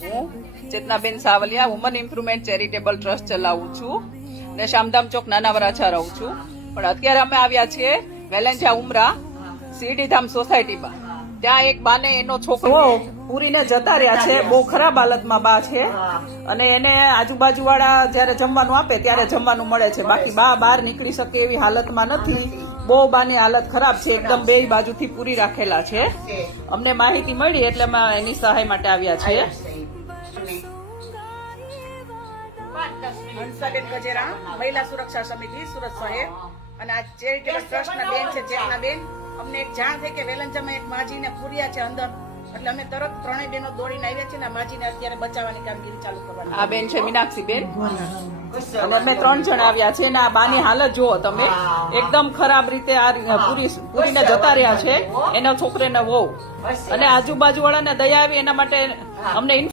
હું Chetanaben Savaliya woman improvement charitable trust ચલાવું છું ને શામધામ ચોક નાના વરાછા રહું છું. પણ અત્યારે અમે આવ્યા છીએ વેલેન્જા ઉમરા સીડીધામ સોસાયટીમાં. ત્યાં એક બાને એનો છોકરો પૂરીને જતા રહ્યા છે. બહુ ખરાબ હાલતમાં બા છે અને એને આજુબાજુ વાળા જયારે જમવાનું આપે ત્યારે જમવાનું મળે છે. બાકી બા બહાર નીકળી શકે એવી હાલતમાં નથી. બહુ બાની હાલત ખરાબ છે. એકદમ બે બાજુથી પૂરી રાખેલા છે. અમને માહિતી મળી એટલે અમે એની સહાય માટે આવ્યા છીએ. હંસાબેન ગજેરા, મહિલા સુરક્ષા સમિતિ સુરત શહેર અને આ ચેરિટેબલ ટ્રસ્ટના બેન છે ચેતનાબેન. અમને એક જાણ થઈ કે વેલંજામાં એક માજીને પૂર્યા છે અંદર, એટલે અમે તરત ત્રણેય બહેનો દોડીને આવ્યા છે ને માજીને અત્યારે બચાવવાની કામગીરી ચાલુ કરવાની. આ બેન છે મીનાક્ષી બેન અને અમે 3 જણ આવ્યા છે. ને આ બાની હાલત જુઓ તમે, એકદમ ખરાબ રીતે આ પૂરીને જતા રહ્યા છે. એના છોકરાને વહુ અને આજુબાજુ વાળાને દયા આવી એના માટે અમને